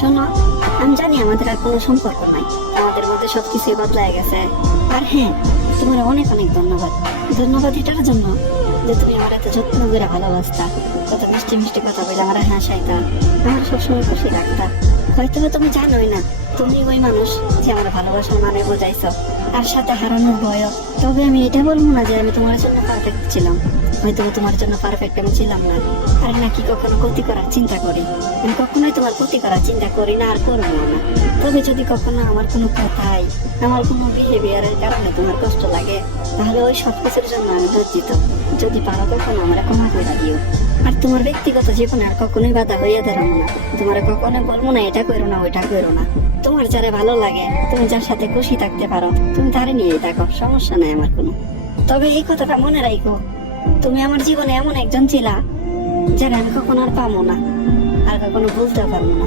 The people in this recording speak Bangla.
শোনো, আমি জানি আমাদের আর কোনো সম্পর্ক নাই, আমাদের মধ্যে সবকিছুই বদলায় গেছে। আর হ্যাঁ, তোমার অনেক অনেক ধন্যবাদ। ধন্যবাদ এটার জন্য যে তুমি আমার এত যত্ন করে ভালোবাসতা, কত মিষ্টি মিষ্টি কথা বলে আমার হাসাইতা, আমার সবসময় খুশি রাখতা। হয়তো তুমি জানোই না তুমি ওই মানুষ যে আমার ভালোবাসার মানে বোঝাইছো, আর সাথে হারানোর ভয়ও। তবে আমি এটা বলবো না যে আমি তোমার জন্য পারফেক্ট ছিলাম, হয়তো তোমার জন্য পারফেক্ট আমি ছিলাম না। আর নাকি কখনো ক্ষতি করার চিন্তা করি? আমি কখনোই তোমার ক্ষতি করার চিন্তা করি না, আর করবো না। তবে যদি কখনো আমার কোনো কথাই, আমার কোনো বিহেভিয়ারের কারণে তোমার কষ্ট লাগে, তাহলে ওই সব কিছুর জন্য আমি লজ্জিত। যদি পারো কখনো আমরা ক্ষমা করে দিও। আর তোমার ব্যক্তিগত জীবনে আর কখনোই বাধা হইয়া দাঁড়াবো না। তোমার কখনো বলবো না এটা করো না ওইটা করো না। তোমার যারা ভালো লাগে, তুমি যার সাথে খুশি থাকতে পারো, তুমি তারে নিয়েই থাকো, সমস্যা নাই আমার কোনো। তবে এই কথাটা মনে রাখো, তুমি আমার জীবনে এমন একজন ছিলা যারা আমি কখনো আর পাবো না, আর কখনো ভুলতে পারবো না।